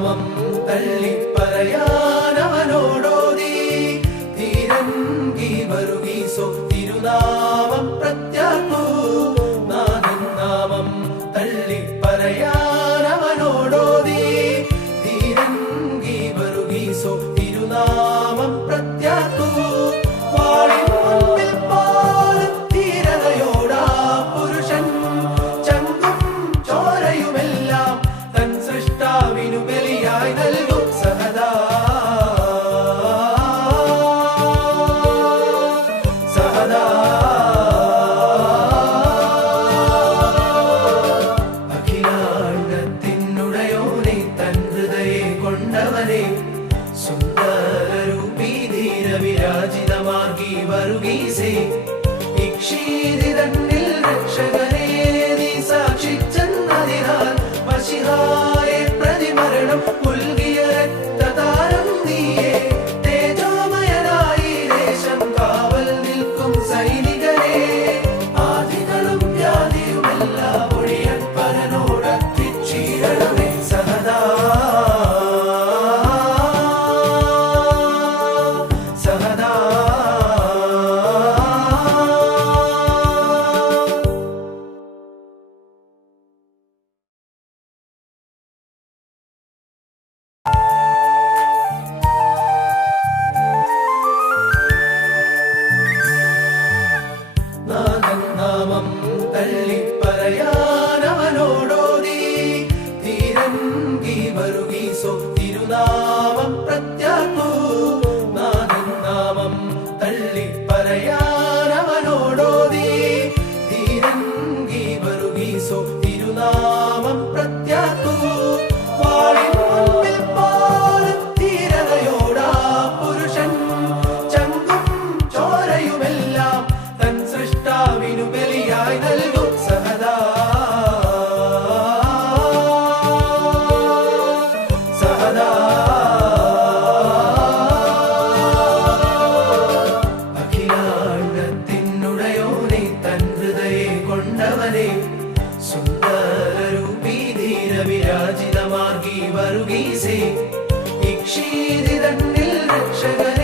നാമം തള്ളിപ്പറയാനവനോടോതി ധീരൻകി വരുകീസോ തിരുനാമം പ്രത്യാക്കൂ നാഥൻ നാമം തള്ളിപ്പറയാനവനോടോതി ധീരൻകി വരുകീസോ തിരുനാമം പ്രത്യാക്കൂ വിരാജിതമാർഗി വരുകീസേ ഇക്ഷീതിതന്നിൽ രക്ഷകനേ നീ സാക്ഷിച്ചെന്നതിനാൽ മശിഹായെ പ്രതിമരണം പുൽകിയ രക്തതാരം നീയേ തേജോമയനായി ദേശം കാവൽ നിൽക്കും സൈനികരേ ആദികളും വ്യാധിയുമെല്ലാം ഒഴിയൻ പരനോടർപ്പിച്ചിടണമേ സഹദാ നാമം തള്ളിപ്പറയാനവനോടോതി ധീരൻകി വരുകീസോ തിരുനാമം പ്രത്യാക്കൂ നാഥൻ നാമം തള്ളിപ്പറയാനവനോടോതി ധീരൻകി വരുകീസോ തിരുനാമം പ്രത്യാക്കൂ വിരാജിതമാർഗി വരുകീസേ ഇക്ഷീതിതന്നിൽ രക്ഷകൻ